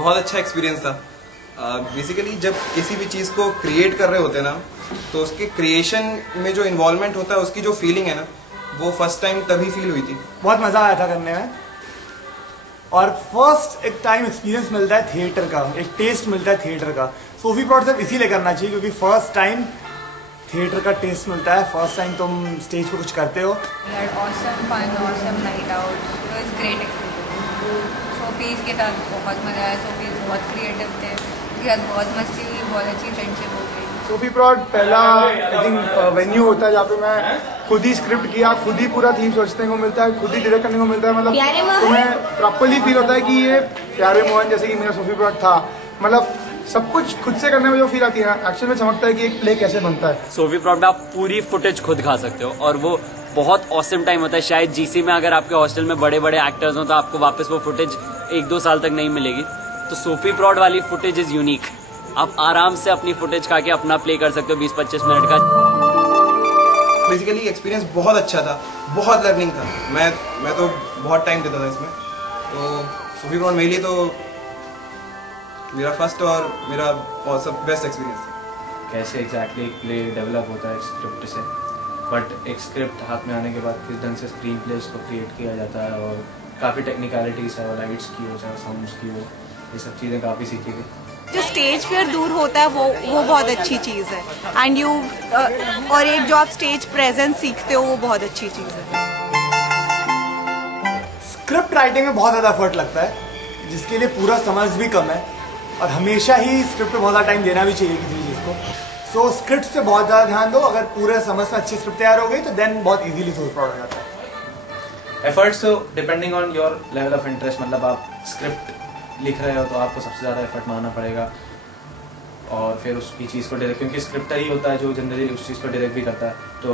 बहुत अच्छा एक्सपीरियंस था। बेसिकली जब किसी भी चीज़ को क्रिएट कर रहे होते हैं ना, तो उसके क्रिएशन में जो इन्वॉल्वमेंट होता है, उसकी जो फीलिंग है ना, वो फर्स्ट टाइम तभी फील हुई थी। बहुत मज़ा आया था करने में, और फर्स्ट एक टाइम एक्सपीरियंस मिलता है थिएटर का, एक टेस्ट मिलता है थिएटर का। सोफी प्रोड सिर्फ इसीलिए करना चाहिए क्योंकि फर्स्ट टाइम थिएटर का टेस्ट मिलता है, फर्स्ट टाइम तुम स्टेज पे कुछ करते हो। सोफीज के साथ बहुत मजा आया, सोफीज बहुत क्रिएटिव थे, उसके साथ बहुत मस्ती हुई, बहुत अच्छी फ्रेंडशिप हो गई। सोफी प्रोड पहला आई थिंक वेन्यू होता है जहाँ पे मैं खुद ही स्क्रिप्ट किया, खुद ही पूरा थीम सोचने को मिलता है, खुद ही डायरेक्ट करने को मिलता है। मतलब तुम्हें प्रॉपरली फील होता है कि ये प्यारे मोहन जैसे कि मेरा सोफी प्रोड था, मतलब सब कुछ खुद से करने में जो फील आती है एक्चुअल में समझता है कि एक प्ले कैसे बनता है। सोफी प्रोड में आप पूरी फुटेज खुद खा सकते हो और वो बहुत ऑसम टाइम होता है। शायद जीसी में अगर आपके हॉस्टल में बड़े बड़े एक्टर्स हो तो आपको वापस वो फुटेज 1-2 साल तक नहीं मिलेगी। तो सोफी प्रोड वाली फुटेज इज यूनिक। आप आराम से अपनी फुटेज खा के अपना प्ले कर सकते हो 20-25 मिनट का। बेसिकली एक्सपीरियंस बहुत अच्छा था, बहुत लर्निंग था। मैं तो बहुत टाइम देता था इसमें, तो सोफी प्रोड मेरे लिए तो मेरा फर्स्ट और मेरा सब बेस्ट एक्सपीरियंस था। कैसे एग्जैक्टली एक प्ले डेवलप होता है स्क्रिप्ट से, बट एक स्क्रिप्ट हाथ में आने के बाद किस ढंग से स्क्रीन प्ले उसको क्रिएट किया जाता है, और काफ़ी टेक्निकलिटीज है, लाइट्स की हो चाहे साउंड्स की हो, ये सब चीज़ें काफ़ी सीखी थी। जो स्टेज फियर दूर होता है वो बहुत अच्छी चीज़ है, एंड यू और एक जो आप स्टेज प्रेजेंस सीखते हो वो बहुत अच्छी चीज़ है। स्क्रिप्ट राइटिंग में बहुत ज़्यादा एफर्ट लगता है, जिसके लिए पूरा समझ भी कम है, और हमेशा ही स्क्रिप्ट पे बहुत ज़्यादा टाइम देना भी चाहिए किसी चीज़ को। सो स्क्रिप्ट से बहुत ज़्यादा ध्यान दो, अगर पूरे समझ में अच्छी स्क्रिप्ट तैयार हो गई तो देन बहुत इजीली सोफी प्रोड हो जाता है। Efforts depending on your level of interest, मतलब आप स्क्रिप्ट लिख रहे हो तो आपको सबसे ज़्यादा एफर्ट मारना पड़ेगा, और फिर उसकी चीज़ को डायरेक्ट, क्योंकि स्क्रिप्टर ही होता है जो जनरली उस चीज़ को डायरेक्ट भी करता है, तो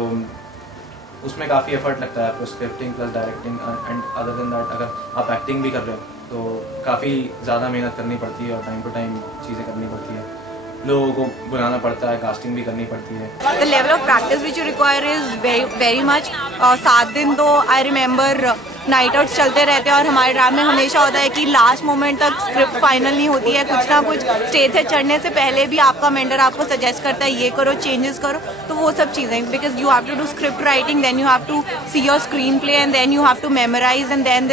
उसमें काफ़ी एफर्ट लगता है आपको, scripting plus directing, and other than that अगर आप एक्टिंग भी कर रहे हो तो काफ़ी ज़्यादा मेहनत करनी पड़ती है और टाइम टू टाइम चीज़ें करनी पड़ती है, लोगों को बुलाना पड़ता है, कास्टिंग भी करनी पड़ती है। The level of practice which you require is very much. 7 दिन तो आई रिमेम्बर नाइट आउट्स चलते रहते हैं, और हमारे ड्रामा में हमेशा होता है कि लास्ट मोमेंट तक स्क्रिप्ट फाइनल नहीं होती है। कुछ ना कुछ स्टेज से चढ़ने से पहले भी आपका मेंटर आपको सजेस्ट करता है ये करो, चेंजेस करो, तो वो सब चीज़ें, because you have to do script writing, then you have to see your screenplay, and then you have to memorise, and then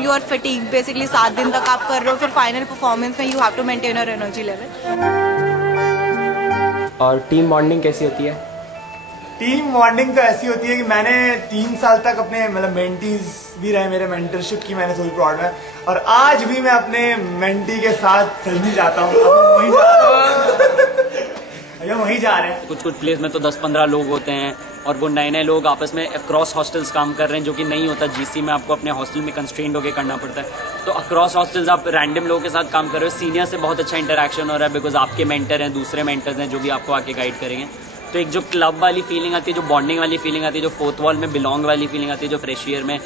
you are fatigue. Basically 7 दिन तक आप कर रहे हो, फिर फाइनल परफॉर्मेंस में you have to maintain your energy level. और team bonding कैसी होती है? टीम बॉन्डिंग तो ऐसी होती है कि मैंने 3 साल तक अपने मतलब मेंटीज भी रहे, मेरे मेंटरशिप की मैंने सोफी प्रोड में, और आज भी मैं अपने मेंटी के साथ सजनी जाता हूँ, वहीं जा रहे हैं। कुछ प्लेस में तो 10-15 लोग होते हैं, और वो नए लोग आपस में अक्रॉस हॉस्टल्स काम कर रहे हैं, जो कि नहीं होता। जीसी में आपको अपने हॉस्टल में कंस्ट्रेंड होकर करना पड़ता है, तो अक्रॉस हॉस्टल्स आप रैंडम लोगों के साथ काम कर रहे हो। सीनियर से बहुत अच्छा इंटरेक्शन हो रहा है, बिकॉज आपके मेंटर हैं, दूसरे मेंटर्स हैं जो भी आपको आके गाइड करेंगे। तो एक जो क्लब वाली फीलिंग आती है, जो बॉन्डिंग वाली फीलिंग आती है, जो फोर्थ वॉल में बिलोंग वाली फीलिंग आती है, जो फ्रेश ईयर में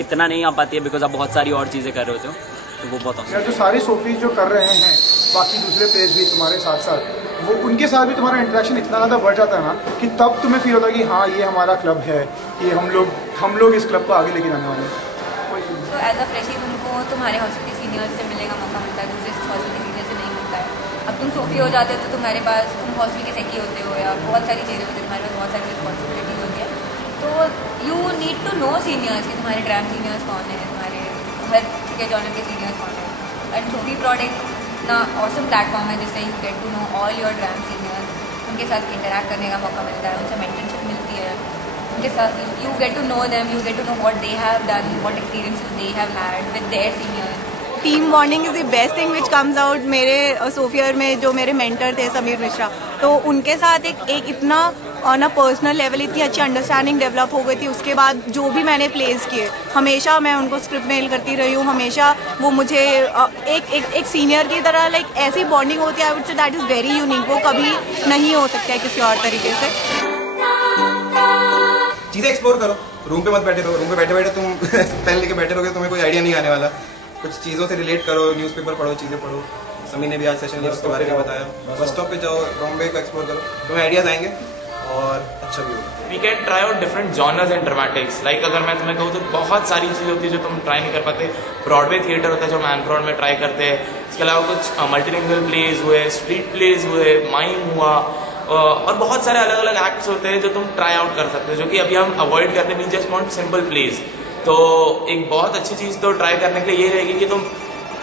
इतना नहीं आ पाती है, बिकॉज आप बहुत सारी और चीज़ें कर रहे होते हो, तो वो बहुत जो सारी सोफीज जो कर रहे हैं, बाकी दूसरे प्लेयर्स भी तुम्हारे साथ साथ, वो उनके साथ भी तुम्हारा इंटरेक्शन इतना ज़्यादा बढ़ जाता है ना कि तब तुम्हें फील होता है कि हाँ ये हमारा क्लब है, ये हम लोग इस क्लब को आगे लेके जाने वाले हैं। तो एज अ फ्रेशी तुमको तुम्हारे हॉस्टल के सीनियर से मिलने का मौका मिलता है, दूसरे हॉस्टल के सीनियर से नहीं मिलता है। अब तुम सोफी हो जाते हो तो तुम्हारे पास तुम हॉस्टल के सेकी होते हो, या बहुत सारी चीज़ें होती है, तुम्हारे पास बहुत सारी रिस्पॉन्सिबिलिटी होती है, तो you need to know seniors कि तुम्हारे ड्राम सीनियर्स कौन है, तुम्हारे हर के जॉनर के सीनियर्स कौन है। एंड सोफी प्रोड एक इतना ऑसम प्लेटफॉर्म है जिससे you get to know all your drama seniors, उनके साथ इंटरैक्ट करने का मौका मिलता है, उनसे मेंटरशिप मिलती है, उनके साथ you get to know them, you get to know what they have done, what experiences they have had with their seniors. Team bonding is the best thing which comes out. मेरे सोफियर में जो मेरे mentor थे समीर मिश्रा, तो उनके साथ एक इतना ऑन अ पर्सनल लेवल इतनी अच्छी अंडरस्टैंडिंग डेवलप हो गई थी। उसके बाद जो भी मैंने प्लेस किए, हमेशा मैं उनको स्क्रिप्ट मेल करती रही हूँ, हमेशा वो मुझे एक सीनियर की तरह लाइक ऐसी बॉन्डिंग होती है, I would say that is very unique. वो कभी नहीं हो सकता है किसी और तरीके से। चीज़ें एक्सप्लोर करो, रूम पे मत बैठे रहो। रूम पे बैठे बैठे तुम पेन लेके बैठे रहोगे, तुम्हें कोई आइडिया नहीं आने वाला। कुछ चीज़ों से रिलेट करो, न्यूज़पेपर पढ़ो, चीज़ें पढ़ो। समी ने भी आज सेशन लिया, उसके बारे में बताया। बस स्टॉप पे जाओ, बॉम्बे को एक्सप्लोर करो, तुम्हें आइडियाज़ आएंगे और अच्छा भी होगा। We can try out different genres and dramatics. Like अगर मैं तुम्हें कहूँ तो बहुत सारी चीज़ें होती है जो तुम ट्राई नहीं कर पाते। ब्रॉडवे थिएटर होता है जो हम एम्प्रॉन में ट्राई करते हैं। इसके अलावा कुछ मल्टीलिंगुअल प्लेज हुए, स्ट्रीट प्लेज हुए, माइम हुआ, और बहुत सारे अलग अलग एक्ट्स होते हैं जो तुम ट्राई आउट कर सकते हो, जो कि अभी हम अवॉइड करते हैं। We just want simple plays. तो एक बहुत अच्छी चीज़ तो ट्राई करने के लिए ये रहेगी कि तुम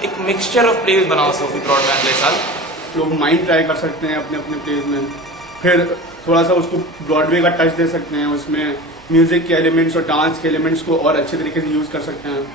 एक मिक्सचर ऑफ प्लेज बनाओ सोफी प्रॉड में अगले साल। लोग माइंड ट्राई कर सकते हैं अपने अपने प्लेज में, फिर थोड़ा सा उसको ब्रॉडवे का टच दे सकते हैं, उसमें म्यूजिक के एलिमेंट्स और डांस के एलिमेंट्स को और अच्छे तरीके से यूज़ कर सकते हैं।